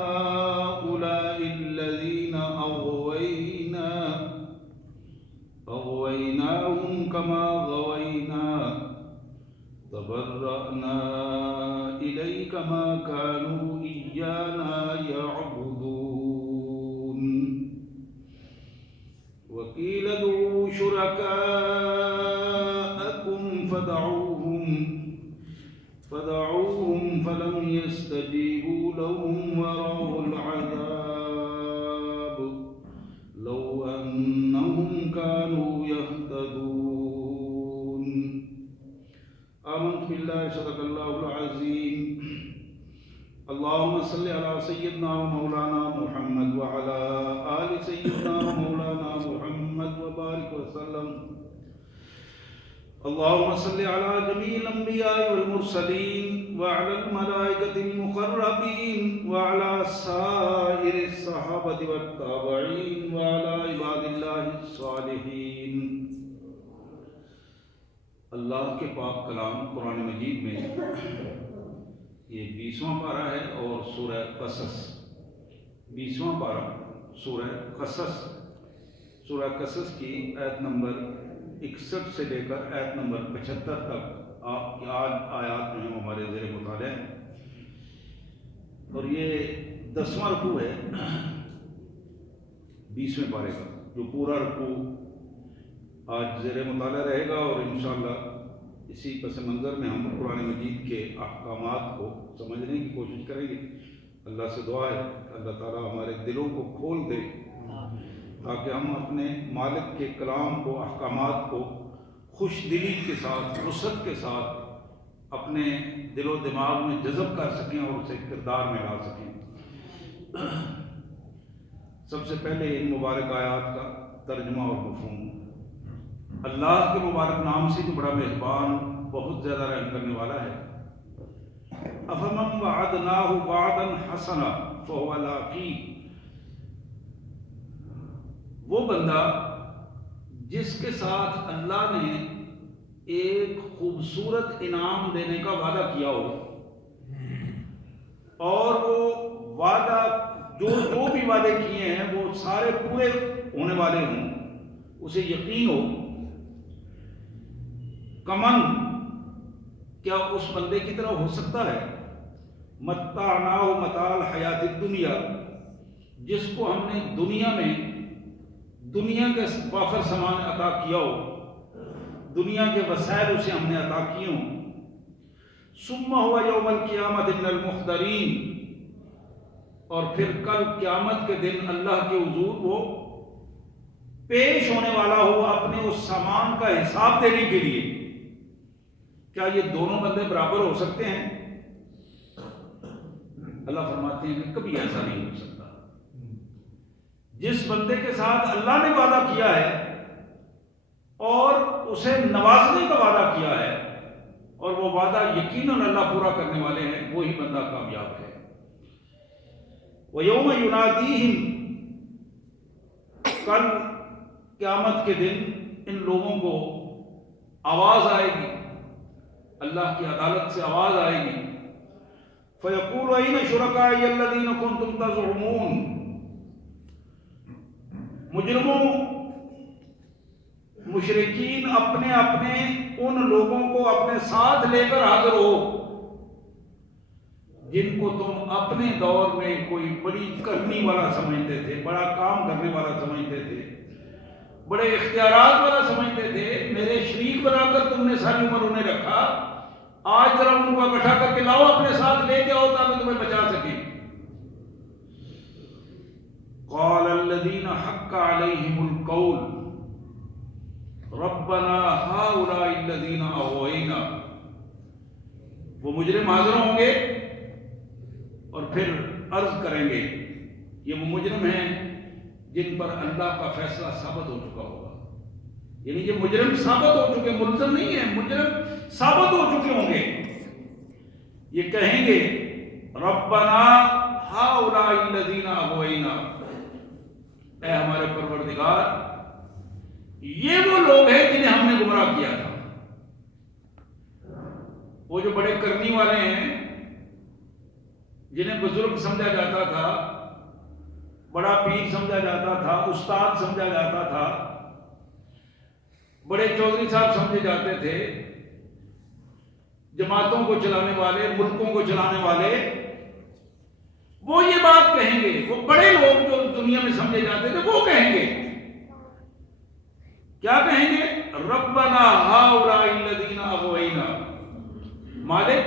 هؤلاء الذين أغويناهم كما غوينا تبرأنا إليك ما كانوا إيانا يعبدون وقيل ادعوا شركاءكم فدعوهم فلم يستجيبوا لهم ورأوا العذاب لو أنهم كانوا يهتدون. آمنت بالله صدق الله العظيم. اللهم صل على سيدنا ومولانا محمد وعلى آل سيدنا ومولانا محمد وبارك وسلم. اللهم صل على جميع الأنبياء والمرسلين وعلى الملائكة المقربين وعلى سائر الصحابة والتابعين وعلى عباد الله الصالحين. اللہ کے پاک کلام قرآن مجید میں یہ 20واں پارہ ہے اور سورہ قصص 20واں پارہ سورہ قصص کی آیت نمبر 61 سے لے کر آیت نمبر 75 تک آپ کی آج آیات جو ہیں ہمارے زیر مطالعہ ہیں، اور یہ 10واں رکوع ہے 20ویں پارے کا، جو پورا رکوع آج زیر مطالعہ رہے گا، اور انشاءاللہ اسی پس منظر میں ہم قرآن مجید کے احکامات کو سمجھنے کی کوشش کریں گے. اللہ سے دعا ہے کہ اللہ تعالیٰ ہمارے دلوں کو کھول دے تاکہ ہم اپنے مالک کے کلام کو، احکامات کو خوش دلی کے ساتھ، وسعت کے ساتھ اپنے دل و دماغ میں جذب کر سکیں اور اسے کردار میں لا سکیں. سب سے پہلے ان مبارک آیات کا ترجمہ اور مفہوم. اللہ کے مبارک نام سے جو بڑا مہربان، بہت زیادہ رحم کرنے والا ہے. افمن وعدناہ وعدا حسنا فہو لاقیہ، وہ بندہ جس کے ساتھ اللہ نے ایک خوبصورت انعام دینے کا وعدہ کیا ہو، اور وہ وعدہ جو بھی وعدے کیے ہیں وہ سارے پورے ہونے والے ہوں، اسے یقین ہو. کمن، کیا اس بندے کی طرح ہو سکتا ہے؟ متعناہ متاع الحیات الدنیا، جس کو ہم نے دنیا میں دنیا کے وافر سامان عطا کیا ہو، دنیا کے وسائل اسے ہم نے عطا کیے ہوں. ثم هو یوم القیامت من المحضرین، اور پھر کل قیامت کے دن اللہ کے حضور وہ پیش ہونے والا ہو اپنے اس سامان کا حساب دینے کے لیے. کیا یہ دونوں بندے برابر ہو سکتے ہیں؟ اللہ فرماتے ہیں کہ کبھی ایسا نہیں ہو سکتا. جس بندے کے ساتھ اللہ نے وعدہ کیا ہے اور اسے نوازنے کا وعدہ کیا ہے، اور وہ وعدہ یقیناً اللہ پورا کرنے والے ہیں، وہی بندہ کامیاب ہے. وَيَوْمَ يُنَادِيهِمْ، کل قیامت کے دن ان لوگوں کو آواز آئے گی، اللہ کی عدالت سے آواز آئے گی. فَيَقُولُ أَيْنَ شُرَكَائِيَ الَّذِينَ كُنْتُمْ تَزْعُمُونَ، مجرموں، مشرکین اپنے ان لوگوں کو اپنے ساتھ لے کر حاضر ہو جن کو تم اپنے دور میں کوئی بڑی کرنی والا سمجھتے تھے، بڑا کام کرنے والا سمجھتے تھے، بڑے اختیارات والا سمجھتے تھے، میرے شریک بنا کر تم نے ساری عمر انہیں رکھا. آج ذرا ان کو اکٹھا کر کے لاؤ، اپنے ساتھ لے کے آؤ تاکہ تمہیں بچا سکیں. قال الذين حق عليهم القول ربنا هؤلاء الذين اغوينا، وہ مجرم حاضر ہوں گے اور پھر عرض کریں گے، یہ وہ مجرم ہیں جن پر اللہ کا فیصلہ ثابت ہو چکا ہوگا. یعنی یہ مجرم ثابت ہو چکے، ملزم نہیں ہے، مجرم ثابت ہو چکے ہوں گے. یہ کہیں گے ربنا هؤلاء الذين اغوينا، اے ہمارے پروردگار، یہ وہ لوگ ہیں جنہیں ہم نے گمراہ کیا تھا. وہ جو بڑے کرنی والے ہیں جنہیں بزرگ سمجھا جاتا تھا، بڑا پیر سمجھا جاتا تھا، استاد سمجھا جاتا تھا، بڑے چودھری صاحب سمجھے جاتے تھے، جماعتوں کو چلانے والے، ملکوں کو چلانے والے، وہ یہ بات کہیں گے، وہ بڑے لوگ جو دنیا میں سمجھے جاتے تھے وہ کہیں گے، کیا کہیں گے؟ ربنا ہؤلاء الذین اغوینا، مالک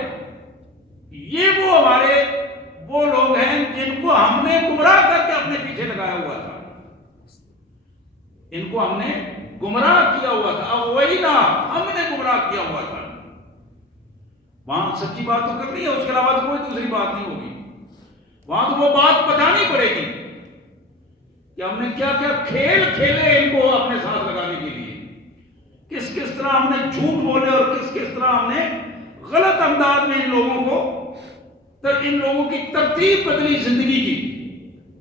یہ وہ ہمارے وہ لوگ ہیں جن کو ہم نے گمراہ کر کے اپنے پیچھے لگایا ہوا تھا، ان کو ہم نے گمراہ کیا ہوا تھا، اغوینا ہم نے گمراہ کیا ہوا تھا۔ وہاں سچی بات تو کرنی ہے، اس کے علاوہ کوئی دوسری بات نہیں ہوگی، وہاں تو وہ بات بتانی پڑے گی کہ ہم نے کیا کیا کھیل کھیلے ان کو اپنے ساتھ لگانے کے لیے، کس کس طرح ہم نے جھوٹ بولے اور کس کس طرح ہم نے غلط انداز میں ان لوگوں کی ترتیب بدلی زندگی کی،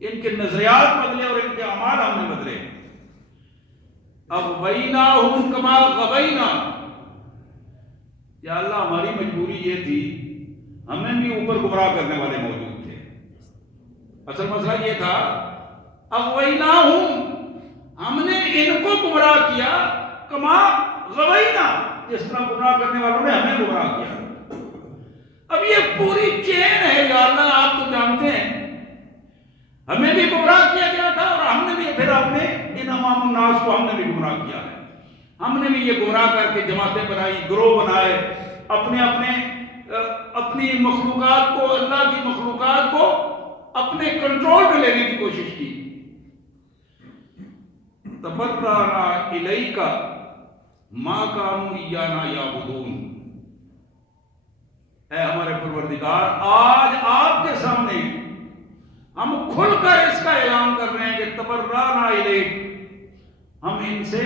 ان کے نظریات بدلے اور ان کے اعمال ہم نے بدلے۔ اغویناہم کما غوینا، یا اللہ ہماری مجبوری یہ تھی، ہمیں بھی اوپر گمراہ کرنے والے موجود تھے، اصل مسئلہ یہ تھا اغویناہم، ہم نے ان کو گمراہ کیا، کما غوینا، جس طرح گمراہ کرنے والوں نے ہمیں گمراہ کیا۔ اب یہ پوری چین ہے یا اللہ، آپ تو جانتے ہیں ہمیں بھی گمراہ کیا گیا تھا اور ہم نے بھی پھر اپنے ان عوام الناس کو ہم نے بھی گمراہ کیا ہے، ہم نے بھی یہ گمراہ کر کے جماعتیں بنائی، گروہ بنائے، اپنی مخلوقات کو، اللہ کی مخلوقات کو اپنے کنٹرول میں لینے کی کوشش کی۔ تبرأنا الیک ما کانوا ایانا یعبدون، اے ہمارے پروردگار، آج آپ کے سامنے ہم کھل کر اس کا اعلان کر رہے ہیں کہ تبرأنا الیک، ہم ان سے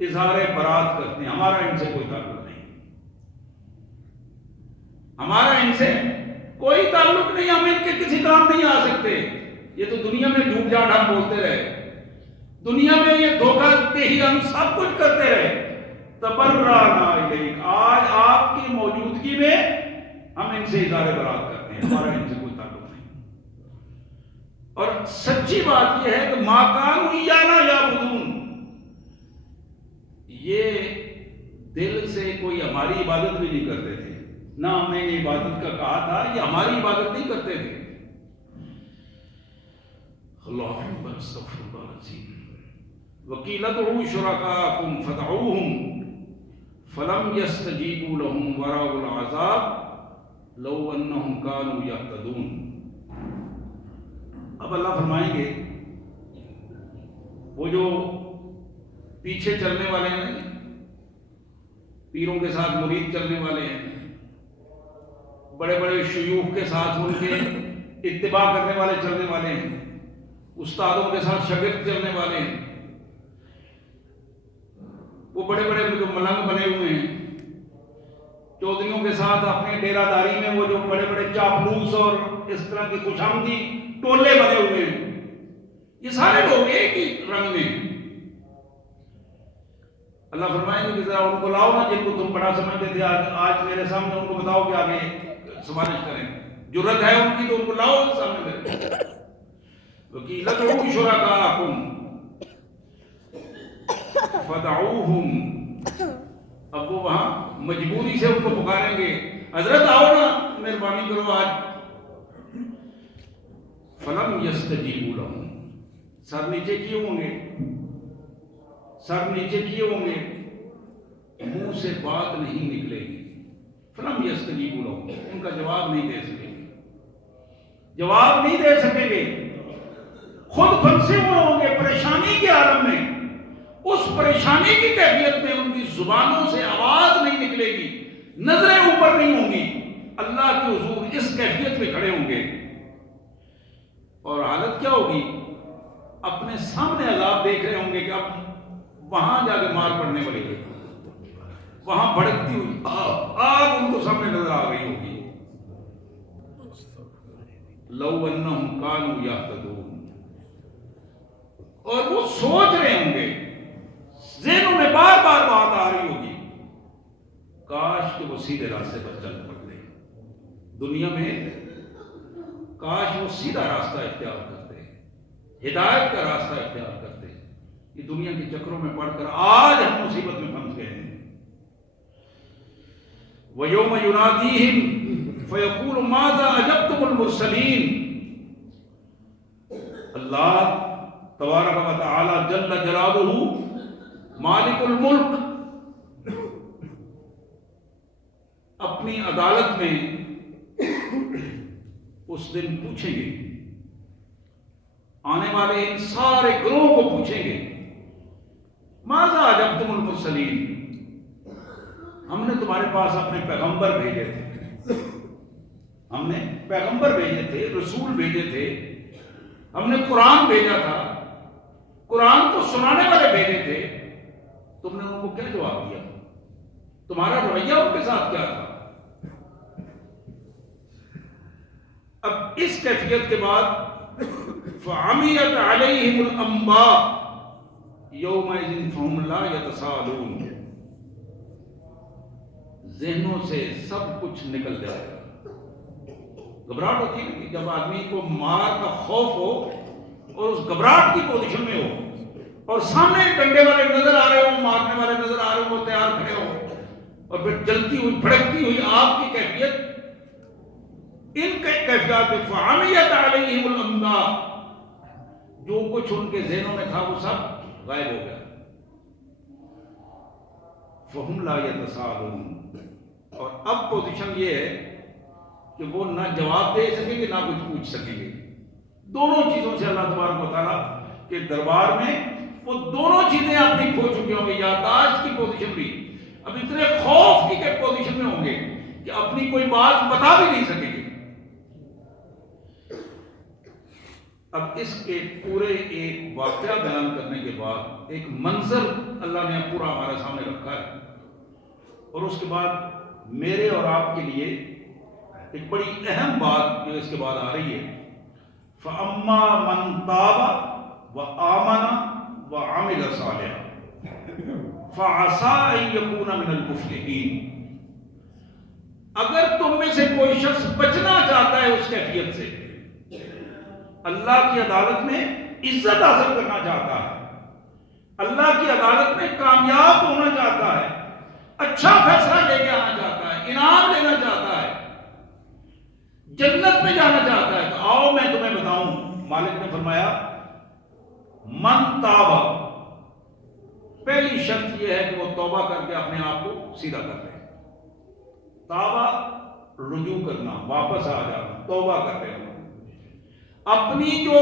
اظہار برات کرتے ہیں، ہمارا ان سے کوئی تعلق نہیں، ہمارا ان سے کوئی تعلق نہیں، ہم ان کے کسی کام نہیں آ سکتے۔ یہ تو دنیا میں جھوٹ جھاٹ ہم بولتے رہے، دنیا میں یہ دھوکہ دہی ہم سب کچھ کرتے رہے، تبرأنا الیک، آج آپ کی موجودگی میں ہم ان سے اظہار برات کرتے ہیں، ہمارا ان سے کوئی تعلق نہیں۔ اور سچی بات یہ ہے کہ ما کانوا ایانا یعبدون، یہ دل سے کوئی ہماری عبادت بھی نہیں کرتے تھے، نہ ہم نے یہ عبادت کا کہا تھا، یہ ہماری عبادت نہیں کرتے تھے۔ اللہ اکبر، استغفر اللہ العظیم۔ وقیل ادعوا شرکاءکم فدعوہم فلم یستجیبوا لہم ورأوا العذاب لو انہم کانوا یہتدون۔ اب اللہ فرمائیں گے وہ جو پیچھے چلنے والے ہیں، پیروں کے ساتھ مرید چلنے والے ہیں، بڑے بڑے شیوخ کے ساتھ ان کے اتباع کرنے والے چلنے والے ہیں، استادوں کے ساتھ شاگرد چلنے والے ہیں، وہ بڑے بڑے جو ملنگ بنے ہوئے ہیں، چودھریوں کے ساتھ اپنے ڈیرہ داری میں وہ جو بڑے بڑے چاپلوس اور اس طرح کے خوشامدی ٹولے بنے ہوئے ہیں، یہ سارے لوگ ایک ہی رنگ میں ہیں۔ اللہ فرمائیں گے کہ ذرا ان کو لاؤ نا جن کو تم بڑا سمجھتے تھے، آج میرے سامنے ان کو بتاؤ کہ آگے سفارش کریں، جرت ہے ان کی تو ان کو لاؤ سامنے میرے۔ وقیل ادعوا شرکاءکم فدعوہم، اب وہ وہاں مجبوری سے ان کو پکاریں گے، حضرت آؤ نا، مہربانی کرو آج۔ فلم یستجیبوا لہم، سر نیچے کیے ہوں گے، سر نیچے کیے ہوں گے، منہ سے بات نہیں نکلے گی۔ فلم یستجیبوا لہم، ان کا جواب نہیں دے سکیں گے، جواب نہیں دے سکیں گے، خود پھنسے ہوئے ہوں گے پریشانی کے عالم میں، اس پریشانی کی کیفیت میں ان کی زبانوں سے آواز نہیں نکلے گی، نظریں اوپر نہیں ہوں گی، اللہ کے حضور اس کیفیت میں کھڑے ہوں گے، اور حالت کیا ہوگی؟ اپنے سامنے عذاب دیکھ رہے ہوں گے کہ اب وہاں جا کے مار پڑنے والی ہے، وہاں بھڑکتی ہوئی آگ ان کو سامنے نظر آ رہی ہوگی۔ لو انہم کانوا یہتدون، اور وہ سوچ رہے ہوں گے، ذہنوں میں بار بار بات آ رہی ہوگی، کاش کہ وہ سیدھے راستے پر چل پڑتے۔ دنیا میں کاش وہ سیدھا راستہ اختیار کرتے، ہدایت کا راستہ اختیار کرتے. یہ دنیا کے چکروں میں پڑھ کر آج ہم مصیبت میں پھنس گئے ہیں. وَيَوْمَ يُنَادِيهِمْ فَيَقُولُ مَاذَا أَجَبْتُمُ الْمُرْسَلِينَ. اللہ تبارک و تعالی جل جلالہ مالک الملک اپنی عدالت میں اس دن پوچھیں گے، آنے والے ان سارے گروہوں کو پوچھیں گے ماذا اجبتم المرسلین، ہم نے تمہارے پاس اپنے پیغمبر بھیجے تھے، ہم نے پیغمبر بھیجے تھے، رسول بھیجے تھے، ہم نے قرآن بھیجا تھا، قرآن کو سنانے والے بھیجے تھے، تم نے ان کو کیا جواب دیا؟ تمہارا رویہ ان کے ساتھ کیا تھا؟ اب اس کیفیت کے بعد فَعَمِيَتْ عَلَيْهِمُ الْأَنْبَاءُ يَوْمَئِذٍ فَهُمْ لَا يَتَسَاءَلُونَ. ذہنوں سے سب کچھ نکل جائے گا. گھبراہٹ ہوتی ہے کہ جب آدمی کو مار کا خوف ہو اور اس گھبراہٹ کی پوزیشن میں ہو اور سامنے ڈنڈے والے نظر آ رہے ہو، مارنے والے نظر آ رہے ہو، تیار کھڑے ہو، اور پھر جلتی ہوئی بھڑکتی ہوئی آپ کی کیفیت، ان کیفیات میں فعامیت علیہم الانباء، جو کچھ ان کے ذہنوں میں تھا وہ سب غائب ہو گیا. فہم لا یتساءلون. اور اب پوزیشن یہ ہے کہ وہ نہ جواب دے سکیں گے نہ کچھ پوچھ سکیں گے. دونوں چیزوں سے اللہ تبارک و تعالیٰ کے دربار میں وہ دونوں چیزیں اپنی کھو چکے ہوں گے. یادداشت کی پوزیشن بھی، اب اتنے خوف کی پوزیشن میں ہوں گے کہ اپنی کوئی بات بتا بھی نہیں سکیں گے. اب اس کے پورے ایک واقعہ بیان کرنے کے بعد ایک منظر اللہ نے پورا ہمارے سامنے رکھا ہے، اور اس کے بعد میرے اور آپ کے لیے ایک بڑی اہم بات جو اس کے بعد آ رہی ہے. فَأَمَّا مَنْ تَابَ وَآمَنَ وَعَمِلَ صَالِحًا فَعَسَىٰ أَن يَكُونَ مِنَ الْمُفْلِحِينَ. اگر تم میں سے کوئی شخص بچنا چاہتا ہے اس کیفیت سے، اللہ کی عدالت میں عزت حاصل کرنا چاہتا ہے، اللہ کی عدالت میں کامیاب ہونا چاہتا ہے، اچھا فیصلہ لے کے آنا چاہتا ہے، انعام لینا چاہتا ہے، جنت میں جانا چاہتا ہے، تو آؤ میں تمہیں بتاؤں. مالک نے فرمایا من تابا، پہلی شرط یہ ہے کہ وہ توبہ کر کے اپنے آپ کو سیدھا کر لے. تابا رجوع کرنا، واپس آ جانا، توبہ کر لینا. اپنی جو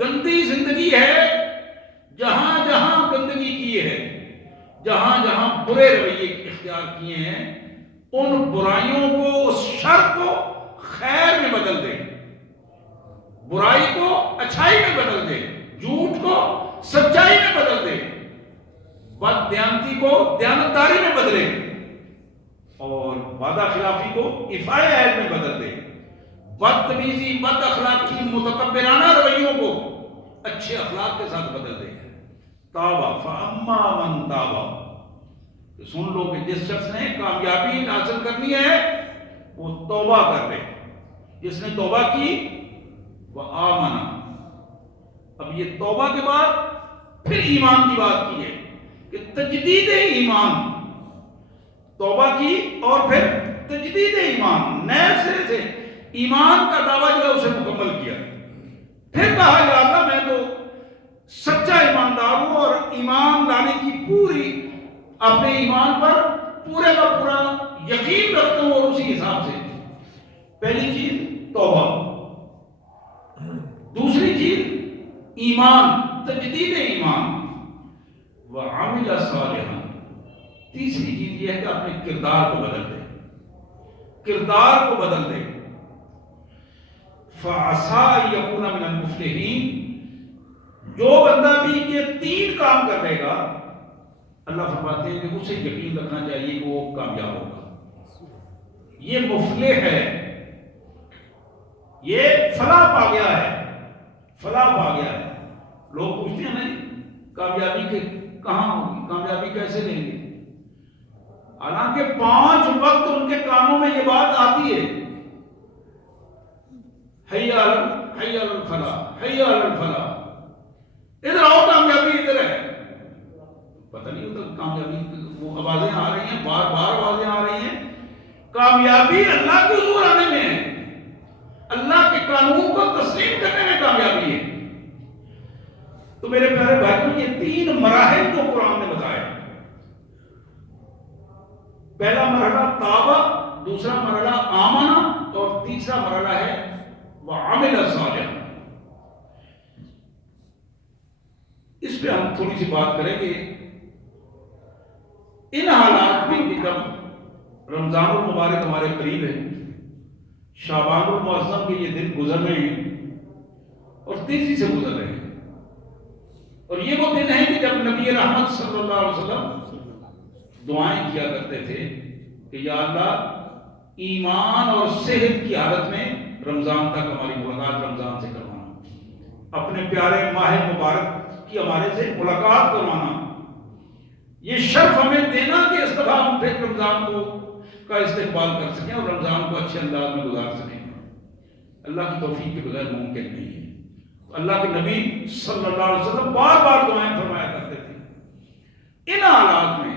گندی زندگی ہے، جہاں جہاں گندگی کی ہے، جہاں جہاں برے رویے اختیار کیے ہیں، ان برائیوں کو، اس شر کو خیر میں بدل دے، برائی کو اچھائی میں بدل دے، جھوٹ کو سچائی میں بدل دے، بد دیانتی کو دیانتداری میں بدلے، اور وعدہ خلافی کو ایفائے عہد میں بدل دے، بدتمیزی، بد اخلاقی، متکبرانہ رویوں کو اچھے اخلاق کے ساتھ بدل دے. تابا فاما من تابا، سن لو کہ جس شخص نے کامیابی حاصل کرنی ہے وہ توبہ کر لے. جس نے توبہ کی وہ آمنا. اب یہ توبہ کے بعد پھر ایمان کی بات کی ہے کہ تجدید ایمان، توبہ کی اور پھر تجدید ایمان، نئے سرے سے ایمان کا دعویٰ جو ہے اسے مکمل کیا. پھر کہا یا اللہ میں تو سچا ایماندار ہوں اور ایمان لانے کی پوری، اپنے ایمان پر پورے کا پورا یقین رکھتا ہوں، اور اسی حساب سے پہلی چیز توبہ، دوسری چیز ایمان، تجدید ایمان، وعمل صالحا، تیسری چیز یہ ہے کہ اپنے کردار کو بدل دے، کردار کو بدل دے. فَعَسَىٰ أَن يَكُونَ مِنَ الْمُفْلِحِينَ. جو بندہ بھی یہ تین کام کر لے گا، اللہ فرماتے ہیں کہ اسے یقین رکھنا چاہیے کہ وہ کامیاب ہوگا. یہ مفلح ہے، یہ فلاح پا گیا ہے، فلاح پا گیا ہے. لوگ پوچھتے ہیں نہیں کامیابی کے کہاں ہوگی، کامیابی کیسے لیں گے؟ حالانکہ 5 وقت ان کے کانوں میں یہ بات آتی ہے، حی علی الفلاح، حی علی الفلاح، ادھر آؤ کامیابی ادھر ہے. پتہ نہیں ادھر کامیابی، وہ آوازیں آ رہی ہیں، بار بار آوازیں آ رہی ہیں. کامیابی اللہ کے حضور آنے میں ہے، اللہ کے قانون کو تسلیم کرنے میں کامیابی ہے. تو میرے پیارے بھائیوں، یہ تین مراحل جو قرآن نے بتائے، پہلا مرحلہ تابہ، دوسرا مرحلہ آمنہ، اور تیسرا مرحلہ ہے وعمل صالحا. اس پہ ہم تھوڑی سی بات کریں گے. ان حالات میں کہ جب رمضان المبارک ہمارے قریب ہے، شعبان المعظم کے یہ دن گزر رہے ہیں اور تیزی سے گزر رہے ہیں، اور یہ وہ دن ہیں کہ جب نبی رحمت صلی اللہ علیہ وسلم دعائیں کیا کرتے تھے کہ یا اللہ ایمان اور صحت کی حالت میں رمضان تک ہماری ملاقات رمضان سے کروانا، اپنے پیارے ماہ مبارک کی ہمارے سے ملاقات کروانا، یہ شرف ہمیں دینا کہ اس دفعہ ہم پھر رمضان کو کا استقبال کر سکیں اور رمضان کو اچھے انداز میں گزار سکیں. اللہ کی توفیق کے بغیر ممکن نہیں ہے. اللہ کے نبی صلی اللہ علیہ وسلم بار بار دعائیں فرمایا کرتے تھے. ان حالات میں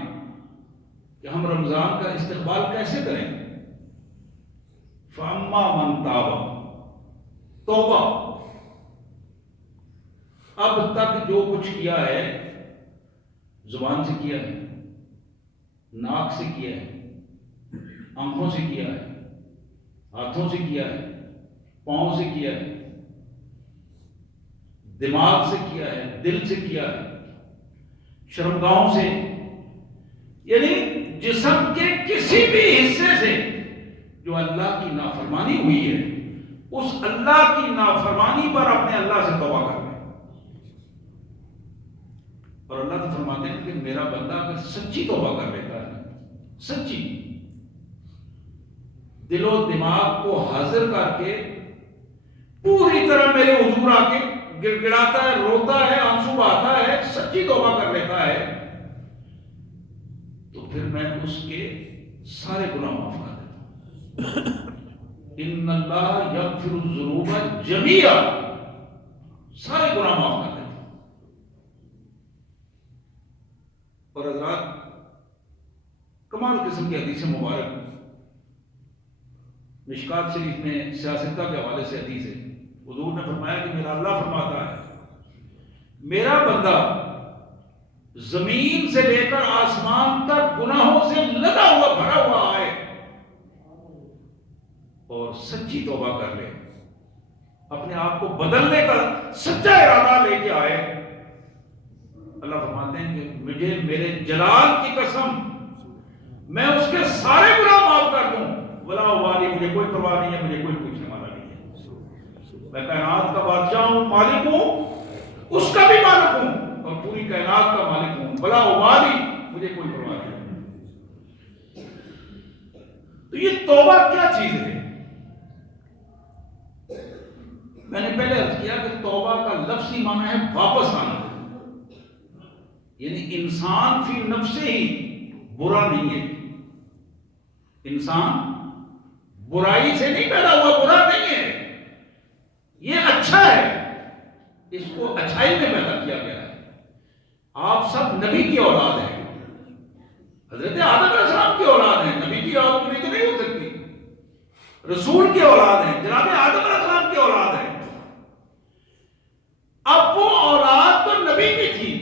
کہ ہم رمضان کا استقبال کیسے کریں؟ فَأَمَّا مَنْ تَابَ، توبہ. اب تک جو کچھ کیا ہے، زبان سے کیا ہے، ناک سے کیا ہے، آنکھوں سے کیا ہے، ہاتھوں سے کیا ہے، پاؤں سے کیا ہے، دماغ سے کیا ہے، دل سے کیا ہے، شرمگاہوں سے، یعنی جسم کے کسی بھی حصے سے جو اللہ کی نافرمانی ہوئی ہے، اس اللہ کی نافرمانی پر اپنے اللہ سے توبہ کر لیں. اور اللہ تو فرماتے ہیں کہ میرا بندہ اگر سچی توبہ کر لیتا ہے، سچی، دل و دماغ کو حاضر کر کے پوری طرح میرے حضور آ کے گڑ گڑاتا ہے، روتا ہے، آنسو بہاتا ہے، سچی توبہ کر لیتا ہے، تو پھر میں اس کے سارے گناہ معاف کر دیتا ہوں. ان اللہ یغفر الذنوب جميعا، سارے گناہ معاف کر دیتا ہوں. اور حضرات، کمال قسم کی حدیث مبارک مشکات شریف میں سیاستہ کے حوالے سے حدیث ہے. حضور نے فرمایا کہ میرا اللہ فرماتا ہے میرا بندہ زمین سے لے کر آسمان تک گناہوں سے لدا ہوا بھرا ہوا آئے اور سچی توبہ کر لے، اپنے آپ کو بدلنے کا سچا ارادہ لے کے آئے. اللہ فرماتے ہیں کہ مجھے میرے جلال کی قسم میں اس کے سارے گناہ معاف کر دوں، ولا ابالی، مجھے کوئی پرواہ نہیں ہے، مجھے کوئی پوچھنے والا نہیں ہے. میں کائنات کا بادشاہ ہوں، مالک ہوں، اس کا بھی مالک ہوں اور پوری کائنات کا مالک ہوں، ولا ابالی، مجھے کوئی پرواہ نہیں ہے. تو یہ توبہ کیا چیز ہے؟ میں نے پہلے عرض کیا کہ توبہ کا لفظی معنی ہے واپس آنا، یعنی انسان فی نفسے ہی برا نہیں ہے. انسان برائی سے نہیں پیدا ہوا، برا نہیں ہے، یہ اچھا ہے، اس کو اچھائی میں پیدا کیا گیا ہے. آپ سب نبی کی اولاد ہیں، حضرت آدم علیہ السلام کی اولاد ہیں. نبی کی اولاد پوری تو نہیں ہو سکتی، رسول کی اولاد ہیں، جناب آدم علیہ السلام کی اولاد ہیں. اب وہ اولاد تو نبی کی تھی،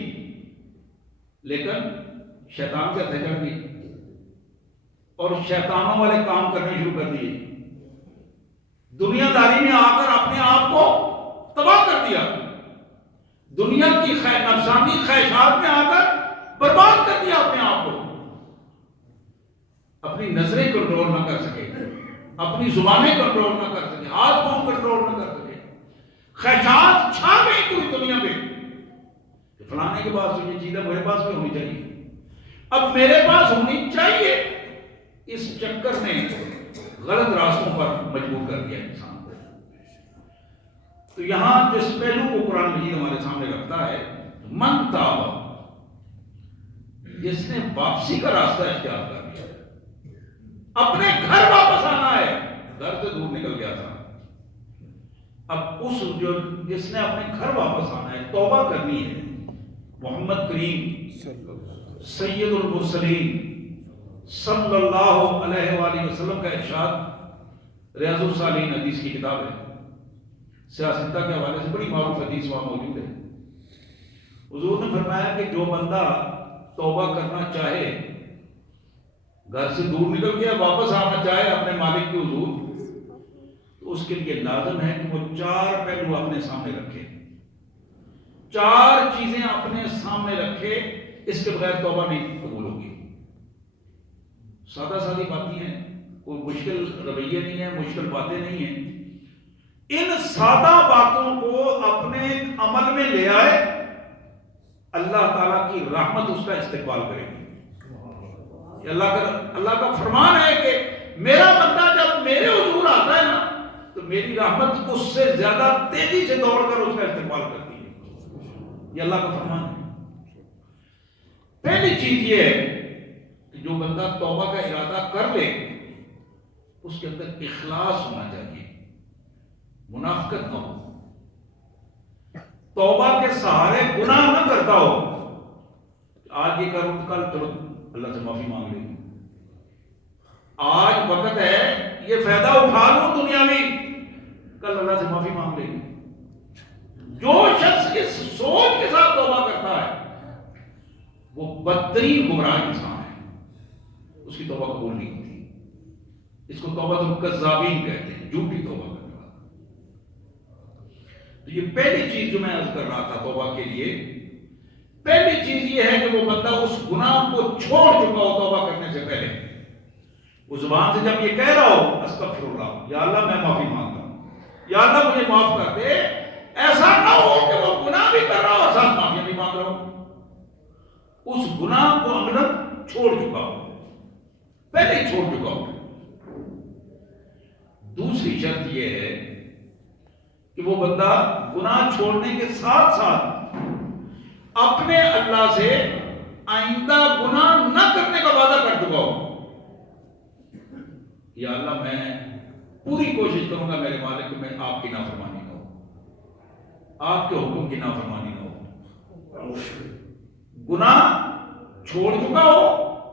لیکن شیطان کے ہتھے چڑھ گئی اور شیطانوں والے کام کرنے شروع کر دیے. دنیا داری میں آ کر اپنے آپ کو تباہ کر دیا، دنیا کی نفسانی خواہشات میں آ کر برباد کر دیا اپنے آپ کو. اپنی نظریں کنٹرول نہ کر سکے، اپنی زبانیں کنٹرول نہ کر سکے، ہاتھ پاؤں کنٹرول نہ کر سکے. خواہشات چھا گئی پوری دنیا میں کہ فلانے کے پاس تو یہ چیز ہے، میرے پاس بھی ہونی چاہیے، اب میرے پاس ہونی چاہیے. اس چکر نے غلط راستوں پر مجبور کر دیا انسان کو. تو یہاں جس پہلو کو قرآن مجید ہمارے سامنے رکھتا ہے، من تاب، جس نے واپسی کا راستہ اختیار کر لیا، اپنے گھر واپس آنا ہے، گھر سے دور نکل گیا تھا، اب اس جو جس نے اپنے گھر واپس آنا ہے، توبہ کرنی ہے، محمد کریم سید المرسلین صلی اللہ علیہ وآلہ وسلم کا ارشاد ریاض الصالحین حدیث کی کتاب ہے، سیاستہ کے حوالے سے بڑی معروف حدیث وہاں موجود ہے۔ حضور نے فرمایا کہ جو بندہ توبہ کرنا چاہے، گھر سے دور نکل کے واپس آنا چاہے اپنے مالک کے حضور، تو اس کے لیے لازم ہے کہ وہ 4 پہلو اپنے سامنے رکھے، 4 چیزیں اپنے سامنے رکھے، اس کے بغیر توبہ نہیں قبول ہوگی۔ سادہ سادی باتیں ہیں، کوئی مشکل رویے نہیں ہے، مشکل باتیں نہیں ہیں۔ ان سادہ باتوں کو اپنے عمل میں لے آئے، اللہ تعالیٰ کی رحمت اس کا استقبال کرے گی۔ اللہ کا فرمان ہے کہ میرا بندہ جب میرے حضور آتا ہے نا تو میری رحمت اس سے زیادہ تیزی سے دوڑ کر اس کا استقبال کرتی ہے۔ یہ اللہ کا فرمان ہے۔ پہلی چیز یہ ہے کہ جو بندہ توبہ کا ارادہ کر لے اس کے اندر اخلاص ہونا چاہیے، منافقت نہ ہو، توبہ کے سہارے گناہ نہ کرتا ہو، آج یہ کروں کل چلو اللہ سے معافی مانگ لیں، آج وقت ہے یہ فائدہ اٹھا لوں دنیاوی، کل اللہ سے معافی مانگ لیں۔ جو شخص اس سوچ کے ساتھ توبہ کرتا ہے وہ بدترین گمراہ انسان ہے، اس کی توبہ قبول نہیں ہوتی۔ اس کو توبہ الکذابین کہتے ہیں، جھوٹی توبہ کرنے والا۔ تو یہ پہلی چیز جو میں عرض کر رہا تھا توبہ کے لیے، پہلی چیز یہ ہے کہ وہ بندہ اس گناہ کو چھوڑ چکا ہو توبہ کرنے سے پہلے، اس زبان سے جب یہ کہہ رہا ہو استغفر اللہ، یا اللہ میں معافی مانگتا ہوں، یا اللہ مجھے معاف کر دے، ایسا نہ ہو کہ وہ گناہ بھی کر رہا ہو اور ساتھ معافی بھی مانگ رہا ہو، اس گناہ کو عملاً چھوڑ چکا ہو، پہلے ہی چھوڑ چکا ہو۔ دوسری شرط یہ ہے کہ وہ بندہ گناہ چھوڑنے کے ساتھ ساتھ اپنے اللہ سے آئندہ گناہ نہ کرنے کا وعدہ کر چکا ہو، یا اللہ میں پوری کوشش کروں گا میرے مالک میں آپ کی نافرمانی نہ ہو، آپ کے حکم کی نافرمانی نہ ہو، گناہ چھوڑ چکا ہو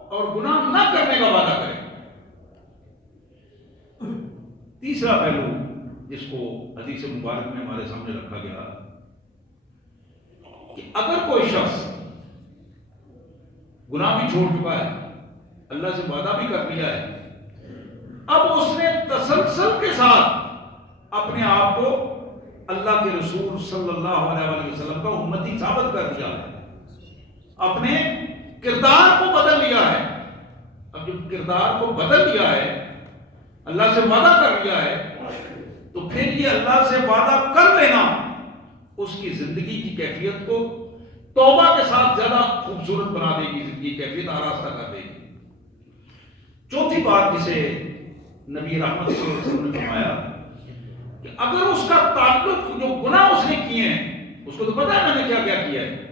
اور گناہ نہ کرنے کا وعدہ کرے۔ تیسرا پہلو جس کو حدیث مبارک میں ہمارے سامنے رکھا گیا کہ اگر کوئی شخص گناہ بھی چھوڑ چکا ہے، اللہ سے وعدہ بھی کر لیا ہے، اب اس نے تسلسل کے ساتھ اپنے آپ کو اللہ کے رسول صلی اللہ علیہ وسلم کا امتی ثابت کر دیا ہے، اپنے کردار کو بدل لیا ہے۔ اب جب کردار کو بدل لیا ہے، اللہ سے وعدہ کر لیا ہے، تو پھر یہ اللہ سے وعدہ کر لینا اس کی زندگی کی کیفیت کو توبہ کے ساتھ زیادہ خوبصورت بنا دے گی، زندگی کیفیت آراستہ کر دے گی۔ چوتھی بات جسے نبی رحمت صلی اللہ علیہ وسلم نے فرمایا کہ اگر اس کا تعلق جو گناہ اس نے کیے ہیں، اس کو تو پتہ ہے میں نے کیا کیا کیا ہے،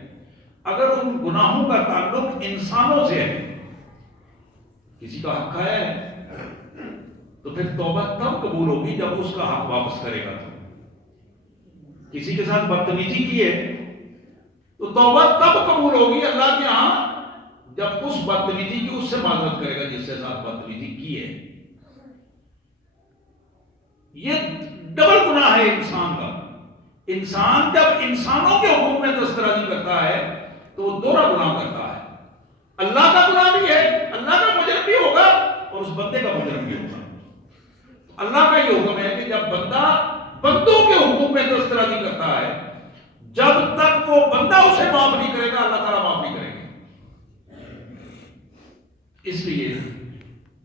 اگر ان گناہوں کا تعلق انسانوں سے ہے، کسی کا حق کھایا ہے، تو پھر توبہ تب قبول ہوگی جب اس کا حق واپس کرے گا۔ کسی کے ساتھ بدتمیزی کی ہے تو توبہ تب قبول ہوگی اللہ کے ہاں جب اس بدتمیزی کی اس سے معذرت کرے گا جس سے ساتھ بدتمیزی کی ہے۔ یہ ڈبل گناہ ہے انسان کا۔ انسان جب انسانوں کے حقوق میں دسترازی کرتا ہے تو وہ دوہرا گناہ کرتا ہے، اللہ کا گناہ بھی ہے، اللہ کا مجرم بھی ہوگا اور اس بندے کا مجرم بھی ہوگا۔ اللہ کا یہ حکم ہے کہ جب بندہ بندوں کے حقوق میں دسترازی کرتا ہے، جب تک وہ بندہ اسے معاف نہیں کرے گا اللہ تعالیٰ معاف نہیں کرے گا۔ اس لیے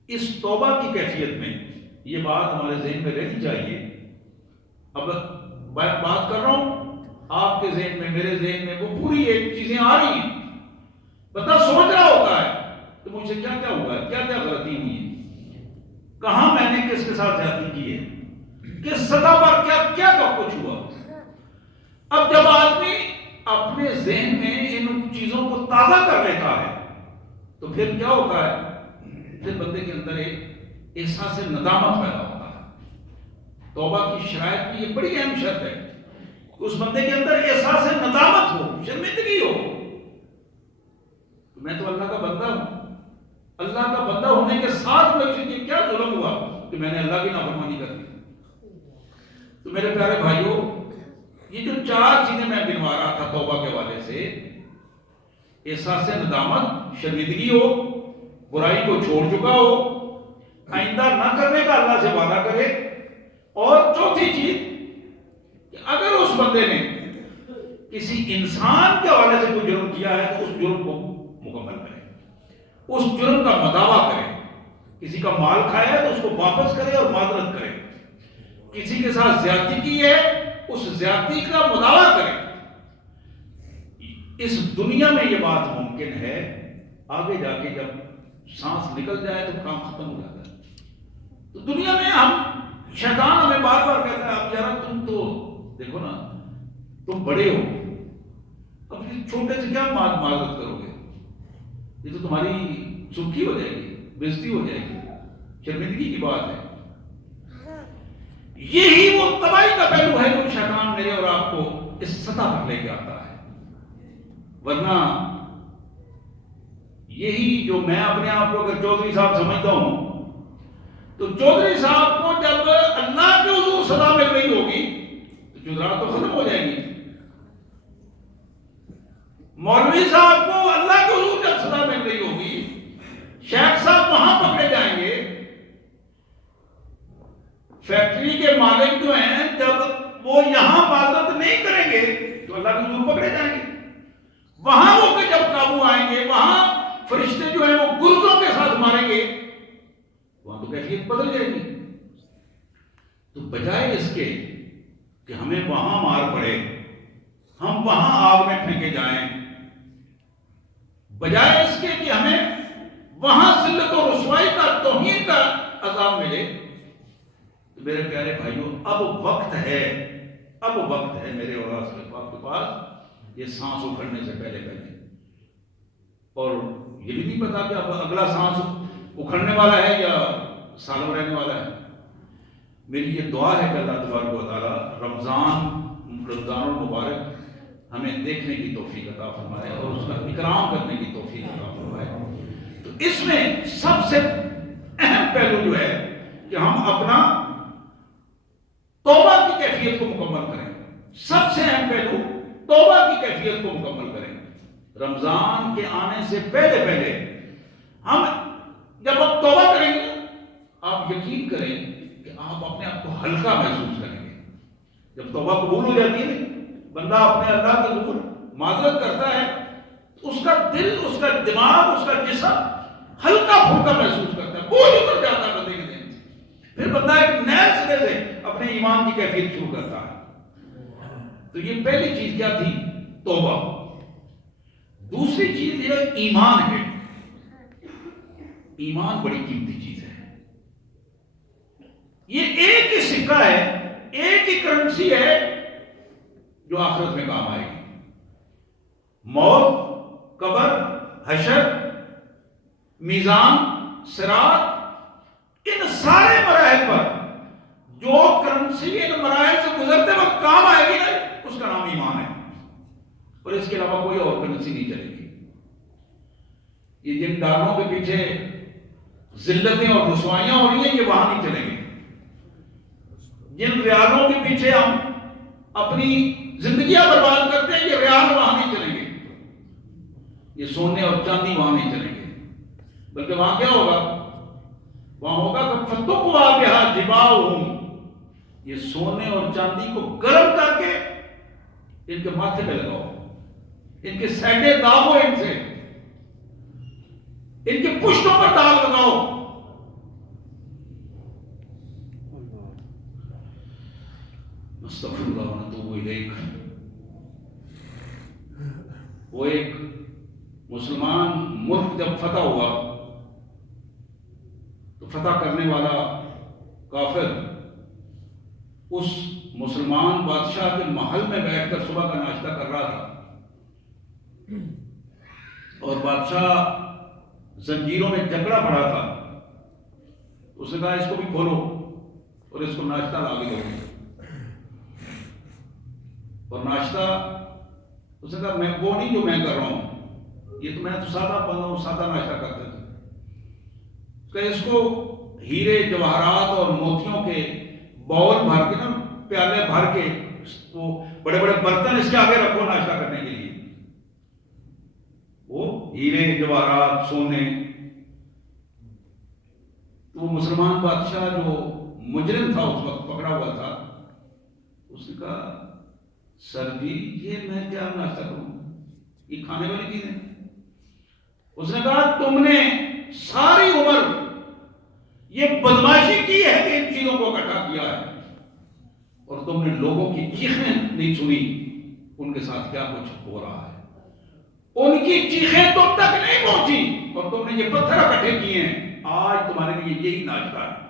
اس توبہ کی کیفیت میں یہ بات ہمارے ذہن میں رہنی چاہیے۔ اب میں بات کر رہا ہوں، آپ کے ذہن میں میرے ذہن میں وہ پوری ایک چیزیں آ رہی ہیں، بندہ سوچ رہا ہوتا ہے کہ مجھ سے کیا کیا ہوا ہے، کیا کیا غلطی ہوئی ہے، کہاں میں نے کس کے ساتھ زیادتی کی ہے، کس سطح پر کیا کیا کچھ ہوا۔ اب جب آدمی اپنے ذہن میں ان چیزوں کو تازہ کر لیتا ہے تو پھر کیا ہوتا ہے، پھر بندے کے اندر ایک احساس ندامت پیدا ہوتا ہے توبہ کی شرائط کی یہ بڑی اہم شرط ہے کہ اس بندے کے اندر احساس ندامت ہو، شرمندگی ہو، میں تو اللہ کا بندہ ہوں، اللہ کا بندہ ہونے کے ساتھ میں کیا ظلم ہوا کہ میں نے اللہ کی نافرمانی کر دی۔ تو میرے پیارے بھائیوں، یہ جو 4 چیزیں میں گنوا رہا تھا توبہ کے حوالے سے، احساس ندامت، شرمندگی ہو، برائی کو چھوڑ چکا ہو، آئندہ نہ کرنے کا اللہ سے وعدہ کرے، اور چوتھی چیز کہ اگر اس بندے نے کسی انسان کے حوالے سے کوئی جرم کیا ہے تو اس جرم کو مکمل کرے، اس جرم کا مداوع کرے۔ کسی کا مال کھایا ہے تو اس کو واپس کرے اور معذرت کرے، کسی کے ساتھ زیادتی کی ہے اس زیادتی کا مداوع کرے۔ اس دنیا میں یہ بات ممکن ہے، آگے جا کے جب سانس نکل جائے تو کام ختم ہو جاتا ہے۔ تو دنیا میں شیطان ہمیں بار بار کہتا ہے اب یار تم تو دیکھو نا، تم بڑے ہو، اب یہ چھوٹے سے کیا معذرت کرو گے، یہ تو تمہاری سرخی ہو جائے گی، بےزتی ہو جائے گی، شرمندگی کی بات ہے۔ یہی وہ تباہی کا پہلو ہے جو شیطان میرے اور آپ کو اس سطح پر لے کے آتا ہے۔ ورنہ یہی جو میں اپنے آپ کو اگر چودھری صاحب سمجھتا ہوں تو چودھری صاحب کو جب اللہ کے حضور سزا مل رہی ہوگی تو چودھراہٹ تو ختم ہو جائے گی۔ مولوی صاحب کو اللہ کے حضور جب سزا مل رہی ہوگی، شیخ صاحب وہاں پکڑے جائیں گے، فیکٹری کے مالک جو ہیں جب وہ یہاں معذرت نہیں کریں گے تو اللہ کے حضور پکڑے جائیں گے، وہاں وہ جب قابو آئیں گے، وہاں فرشتے جو ہیں وہ گردوں کے ساتھ ماریں گے، وہاں تو کیفیت بدل جائے گی۔ تو بجائے اس کے کہ ہمیں وہاں مار پڑے، ہم وہاں آگ میں پھینکے جائیں، بجائے اس کے کہ ہمیں وہاں ذلت و رسوائی کا، توہین کا عذاب ملے، تو میرے پیارے بھائیوں اب وقت ہے میرے اور آپ کے پاس یہ سانس اکھڑنے سے پہلے اور یہ بھی نہیں پتا کہ اب اگلا سانس اکھڑنے والا ہے یا سالم رہنے والا ہے۔ میری یہ دعا ہے کہ اللہ تبارک و تعالیٰ رمضان المبارک ہمیں دیکھنے کی توفیق عطا فرمائے اور اس کا اکرام کرنے کی توفیق عطا فرمائے۔ تو اس میں سب سے اہم پہلو جو ہے کہ ہم اپنا توبہ کی کیفیت کو مکمل کریں، سب سے اہم پہلو توبہ کی کیفیت کو مکمل کریں۔ رمضان کے آنے سے پہلے ہم جب آپ توبہ کریں گے، آپ یقین کریں کہ آپ اپنے آپ کو ہلکا محسوس کریں گے۔ جب توبہ قبول ہو جاتی ہے، بندہ اپنے اللہ کے حضور معذرت کرتا ہے، اس کا دل، اس کا دماغ، اس کا جسم ہلکا پھلکا محسوس کرتا ہے، بوجھ اتر جاتا ہے بندے کے دل سے، پھر بندہ ایک نئے سرے سے اپنے ایمان کی کیفیت شروع کرتا ہے۔ تو یہ پہلی چیز کیا تھی؟ توبہ۔ دوسری چیز یہ ایمان ہے۔ ایمان بڑی قیمتی چیز ہے، یہ ایک ہی سکہ ہے، ایک ہی کرنسی ہے جو آخرت میں کام آئے گی۔ موت، قبر، حشر، میزان، صراط، ان سارے مراحل پر جو کرنسی ان مراحل سے گزرتے وقت کام آئے گی نا، اس کا نام ایمان ہے، اور اس کے علاوہ کوئی اور کرنسی نہیں چلے گی۔ یہ جن ڈالوں کے پیچھے ذلتیں اور رسوائیاں ہو رہی ہیں، یہ وہاں نہیں چلیں گے۔ جن ریالوں کے پیچھے ہم اپنی زندگیاں برباد کرتے ہیں، یہ ریال وہاں نہیں چلیں گے، یہ سونے اور چاندی وہاں نہیں چلیں گے، بلکہ وہاں کیا ہوگا؟ وہاں ہوگا کہ فتقوا بہا جباہہم، یہ سونے اور چاندی کو گرم کر کے ان کے ماتھے پہ لگاؤ، ان کے سینڈے داغو، ان سے ان کے پشتوں پر داغ لگاؤ۔ استغفر اللہ و نتوب الیہ۔ وہ ایک مسلمان ملک جب فتح ہوا تو فتح کرنے والا کافر اس مسلمان بادشاہ کے محل میں بیٹھ کر صبح کا ناشتہ کر رہا تھا، اور بادشاہ زنجیروں میں جکڑا پڑا تھا۔ اس نے کہا اس کو بھی کھولو، اور اس کو ناشتہ لا کے دو. اور ناشتہ اس نے کہا میں وہ نہیں جو میں کر رہا ہوں، یہ تو میں تو سادہ بندہ ہوں، سادہ ناشتہ کرتا تھا. کہ اس کو ہیرے جواہرات اور موتیوں کے باول بھر کے نا، پیالے بھر کے، وہ بڑے بڑے برتن اس کے آگے رکھو ناشتہ کرنے کے لیے. وہ ہیرے جواہرات سونے. تو وہ مسلمان بادشاہ جو مجرم تھا اس وقت پکڑا ہوا تھا، اس نے کہا سر جی یہ میں کیا ناشتہ کروں، یہ کھانے والی چیز ہے. اس نے کہا تم نے ساری عمر یہ بدماشی کی ہے کہ ان چیزوں کو اکٹھا کیا ہے، اور تم نے لوگوں کی چیخیں نہیں سنی ان کے ساتھ کیا کچھ ہو رہا ہے. ان کی چیخیں تم تک نہیں پہنچی اور تم نے یہ پتھر اکٹھے کیے ہیں. آج تمہارے لیے یہی ناشتہ ہے،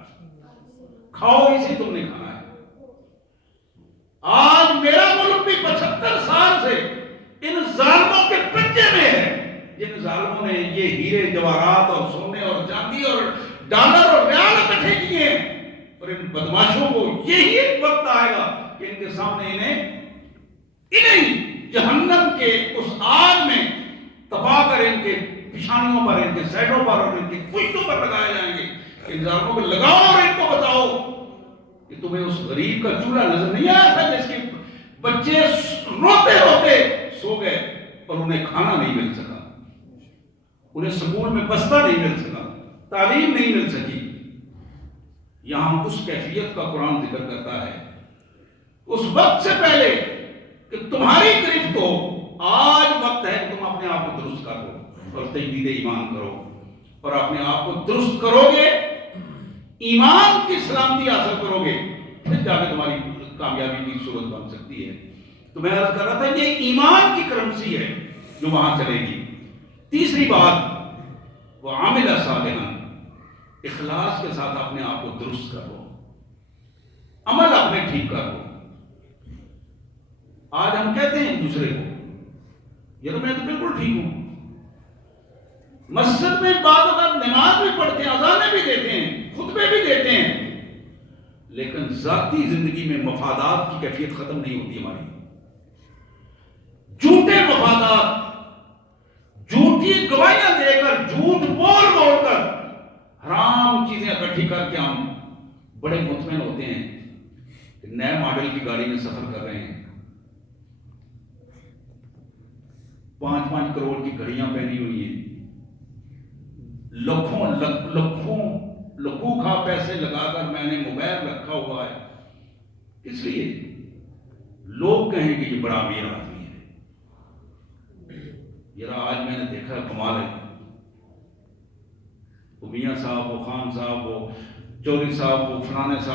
کھاؤ، اسے تم نے کھانا ہے. آج میرا ملک بھی 75 سال سے ان ظالموں کے پنجے میں ہے، جن ظالموں نے یہ ہیرے جواہرات اور سونے اور چاندی اور ڈالر اور ریال اکٹھے کیے ہیں. اور ان بدماشوں کو یہی ایک وقت آئے گا کہ ان کے سامنے انہیں جہنم کے اس آگ میں تباہ کر ان کے پیشانیوں پر، ان کے سیٹوں پر اور ان کے پشتوں پر لگائے جائیں گے. ان ظالموں کو لگاؤ اور ان کو بتاؤ کہ تمہیں اس غریب کا چولہا نظر نہیں آیا تھا جس کے بچے روتے روتے سو گئے اور انہیں کھانا نہیں مل سکا، انہیں سکول میں بستہ نہیں مل سکا، تعلیم نہیں مل سکی. یہاں اس کیفیت کا قرآن ذکر کرتا ہے اس وقت سے پہلے کہ تمہاری گرفت ہو. آج وقت ہے کہ تم اپنے آپ کو درست کرو اور تجدید ایمان کرو، اور اپنے آپ کو درست کرو گے، ایمان کی سلامتی حاصل کرو گے، پھر جا کے تمہاری کامیابی کی صورت بن سکتی ہے. تو میں عرض کر رہا تھا یہ ایمان کی کرنسی ہے جو وہاں چلے گی. تیسری بات وہ عامل صالحا، اخلاص کے ساتھ اپنے آپ کو درست کرو، عمل اپنے ٹھیک کرو. آج ہم کہتے ہیں دوسرے کو یہ تو میں تو بالکل ٹھیک ہوں، مسجد میں بعض اوقات نماز بھی پڑھتے ہیں، اذانیں بھی دیتے ہیں، خطبے بھی دیتے ہیں، لیکن ذاتی زندگی میں مفادات کی کیفیت ختم نہیں ہوتی ہماری. جھوٹے مفادات، جھوٹی گواہیاں دے کر، جھوٹ بول بول کر، حرام چیزیں اکٹھی کر کے ہم بڑے مطمئن ہوتے ہیں کہ نئے ماڈل کی گاڑی میں سفر کر رہے ہیں، 5-5 کروڑ کی گھڑیاں پہنی ہوئی ہیں، لکھوں کھا پیسے لگا کر میں نے موبائل رکھا ہوا ہے، اس لیے لوگ کہیں کہ یہ بڑا امیر آدمی ہے. ذرا آج میں نے دیکھا کمال ہے، وہ میاں صاحب، وہ خان صاحب، وہ چودھری صاحب، وہ فلانے صاحب